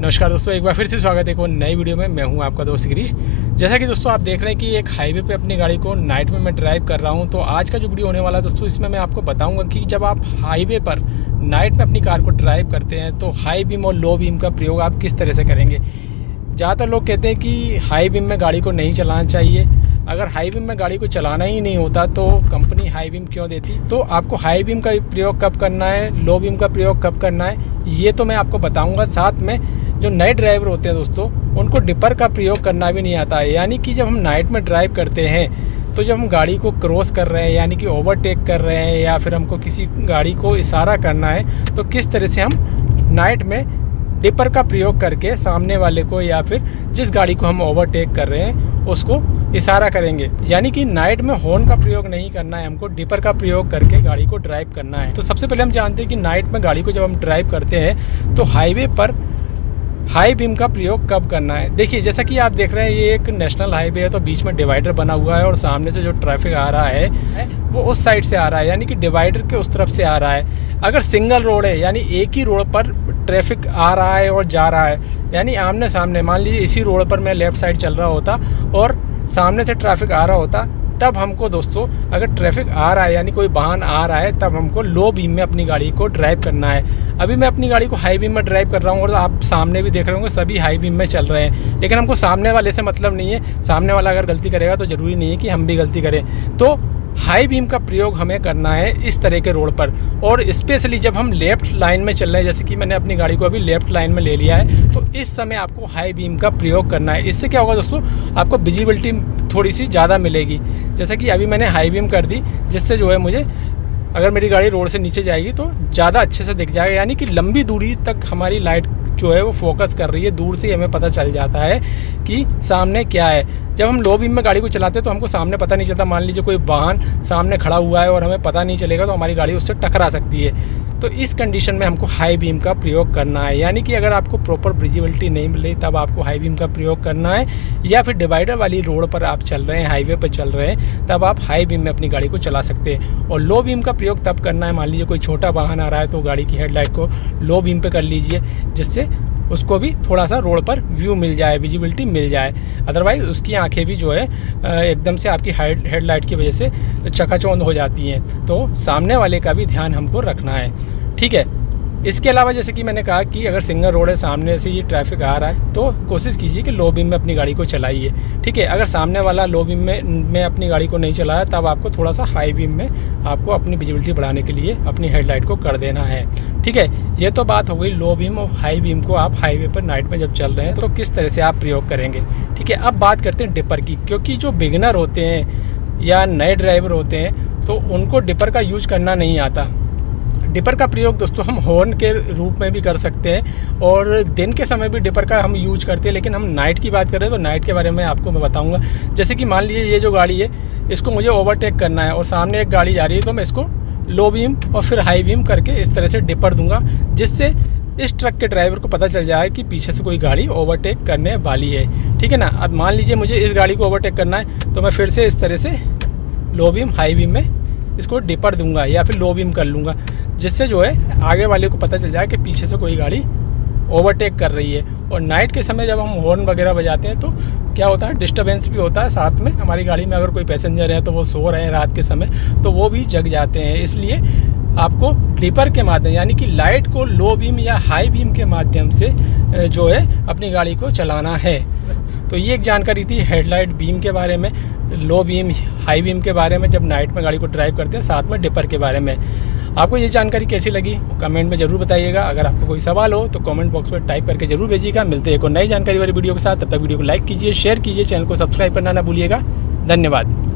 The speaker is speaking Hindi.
नमस्कार दोस्तों, एक बार फिर से स्वागत है एक और नई वीडियो में। मैं हूं आपका दोस्त गिरीश। जैसा कि दोस्तों आप देख रहे हैं कि एक हाईवे पे अपनी गाड़ी को नाइट में मैं ड्राइव कर रहा हूं। तो आज का जो वीडियो होने वाला है दोस्तों, इसमें मैं आपको बताऊंगा कि जब आप हाईवे पर नाइट में अपनी कार को ड्राइव करते हैं तो हाई बीम और लो बीम का प्रयोग आप किस तरह से करेंगे। ज़्यादातर लोग कहते हैं कि हाई बीम में गाड़ी को नहीं चलाना चाहिए। अगर हाई बीम में गाड़ी को चलाना ही नहीं होता तो कंपनी हाई बीम क्यों देती। तो आपको हाई बीम का प्रयोग कब करना है, लो बीम का प्रयोग कब करना है, ये तो मैं आपको बताऊंगा। साथ में जो नए ड्राइवर होते हैं दोस्तों, उनको डिपर का प्रयोग करना भी नहीं आता है। यानी कि जब हम नाइट में ड्राइव करते हैं तो जब हम गाड़ी को क्रॉस कर रहे हैं, यानी कि ओवरटेक कर रहे हैं, या फिर हमको किसी गाड़ी को इशारा करना है, तो किस तरह से हम नाइट में डिपर का प्रयोग करके सामने वाले को या फिर जिस गाड़ी को हम ओवरटेक कर रहे हैं उसको इशारा करेंगे। यानी कि नाइट में हॉर्न का प्रयोग नहीं करना है, हमको डिपर का प्रयोग करके गाड़ी को ड्राइव करना है। तो सबसे पहले हम जानते हैं कि नाइट में गाड़ी को जब हम ड्राइव करते हैं तो हाईवे पर हाई बीम का प्रयोग कब करना है। देखिए, जैसा कि आप देख रहे हैं ये एक नेशनल हाईवे है, तो बीच में डिवाइडर बना हुआ है और सामने से जो ट्रैफिक आ रहा है वो उस साइड से आ रहा है, यानी कि डिवाइडर के उस तरफ से आ रहा है। अगर सिंगल रोड है, यानी एक ही रोड पर ट्रैफिक आ रहा है और जा रहा है, यानी आमने सामने, मान लीजिए इसी रोड पर मैं लेफ्ट साइड चल रहा होता और सामने से ट्रैफिक आ रहा होता, तब हमको दोस्तों अगर ट्रैफिक आ रहा है यानी कोई वाहन आ रहा है, तब हमको लो बीम में अपनी गाड़ी को ड्राइव करना है। अभी मैं अपनी गाड़ी को हाई बीम में ड्राइव कर रहा हूँ और आप सामने भी देख रहे होंगे सभी हाई बीम में चल रहे हैं, लेकिन हमको सामने वाले से मतलब नहीं है। सामने वाला अगर गलती करेगा तो ज़रूरी नहीं है कि हम भी गलती करें। तो हाई बीम का प्रयोग हमें करना है इस तरह के रोड पर, और स्पेशली जब हम लेफ्ट लाइन में चल रहे हैं, जैसे कि मैंने अपनी गाड़ी को अभी लेफ्ट लाइन में ले लिया है, तो इस समय आपको हाई बीम का प्रयोग करना है। इससे क्या होगा दोस्तों, आपको विजिबिलिटी थोड़ी सी ज़्यादा मिलेगी। जैसे कि अभी मैंने हाई बीम कर दी, जिससे जो है मुझे, अगर मेरी गाड़ी रोड से नीचे जाएगी तो ज़्यादा अच्छे से दिख जाएगा, यानी कि लंबी दूरी तक हमारी लाइट जो है वो फोकस कर रही है। दूर से हमें पता चल जाता है कि सामने क्या है। जब हम लो बीम में गाड़ी को चलाते हैं तो हमको सामने पता नहीं चलता। मान लीजिए कोई वाहन सामने खड़ा हुआ है और हमें पता नहीं चलेगा तो हमारी गाड़ी उससे टकरा सकती है। तो इस कंडीशन में हमको हाई बीम का प्रयोग करना है। यानी कि अगर आपको प्रॉपर विजिबिलिटी नहीं मिले तब आपको हाई बीम का प्रयोग करना है, या फिर डिवाइडर वाली रोड पर आप चल रहे हैं, हाईवे पर चल रहे हैं, तब आप हाई बीम में अपनी गाड़ी को चला सकते हैं। और लो बीम का प्रयोग तब करना है, मान लीजिए कोई छोटा वाहन आ रहा है तो गाड़ी की हेडलाइट को लो बीम पे कर लीजिए, जिससे उसको भी थोड़ा सा रोड पर व्यू मिल जाए, विजिबिलिटी मिल जाए। अदरवाइज़ उसकी आंखें भी जो है एकदम से आपकी हेडलाइट की वजह से चकाचौंध हो जाती हैं। तो सामने वाले का भी ध्यान हमको रखना है, ठीक है। इसके अलावा जैसे कि मैंने कहा कि अगर सिंगल रोड है, सामने से ये ट्रैफिक आ रहा है, तो कोशिश कीजिए कि लो बीम में अपनी गाड़ी को चलाइए, ठीक है। अगर सामने वाला लो बीम में अपनी गाड़ी को नहीं चला रहा है, तब आपको थोड़ा सा हाई बीम में आपको अपनी विजिबिलिटी बढ़ाने के लिए अपनी हेडलाइट को कर देना है, ठीक है। ये तो बात हो गई लो बीम और हाई बीम को आप हाईवे पर नाइट में जब चल रहे हैं तो किस तरह से आप प्रयोग करेंगे, ठीक है। अब बात करते हैं डिपर की, क्योंकि जो बिगिनर होते हैं या नए ड्राइवर होते हैं तो उनको डिपर का यूज करना नहीं आता। डिपर का प्रयोग दोस्तों हम हॉर्न के रूप में भी कर सकते हैं और दिन के समय भी डिपर का हम यूज करते हैं, लेकिन हम नाइट की बात करें तो नाइट के बारे में आपको मैं बताऊंगा। जैसे कि मान लीजिए ये जो गाड़ी है इसको मुझे ओवरटेक करना है और सामने एक गाड़ी जा रही है, तो मैं इसको लो बीम और फिर हाई बीम करके इस तरह से डिपर दूंगा, जिससे इस ट्रक के ड्राइवर को पता चल जाए कि पीछे से कोई गाड़ी ओवरटेक करने वाली है, ठीक है ना। अब मान लीजिए मुझे इस गाड़ी को ओवरटेक करना है, तो मैं फिर से इस तरह से लो बीम हाई बीम में इसको डिपर दूंगा या फिर लो बीम कर लूँगा, जिससे जो है आगे वाले को पता चल जाए कि पीछे से कोई गाड़ी ओवरटेक कर रही है। और नाइट के समय जब हम हॉर्न वगैरह बजाते हैं तो क्या होता है, डिस्टर्बेंस भी होता है। साथ में हमारी गाड़ी में अगर कोई पैसेंजर है तो वो सो रहे हैं रात के समय, तो वो भी जग जाते हैं। इसलिए आपको डिपर के माध्यम, यानी कि लाइट को लो बीम या हाई बीम के माध्यम से जो है अपनी गाड़ी को चलाना है। तो ये एक जानकारी थी हेडलाइट बीम के बारे में, लो बीम हाई बीम के बारे में जब नाइट में गाड़ी को ड्राइव करते हैं, साथ में डिपर के बारे में। आपको ये जानकारी कैसी लगी कमेंट में ज़रूर बताइएगा। अगर आपको कोई सवाल हो तो कमेंट बॉक्स में टाइप करके जरूर भेजिएगा। मिलते हैं एक और नई जानकारी वाली वीडियो के साथ, तब तक वीडियो को लाइक कीजिए, शेयर कीजिए, चैनल को सब्सक्राइब करना ना भूलिएगा। धन्यवाद।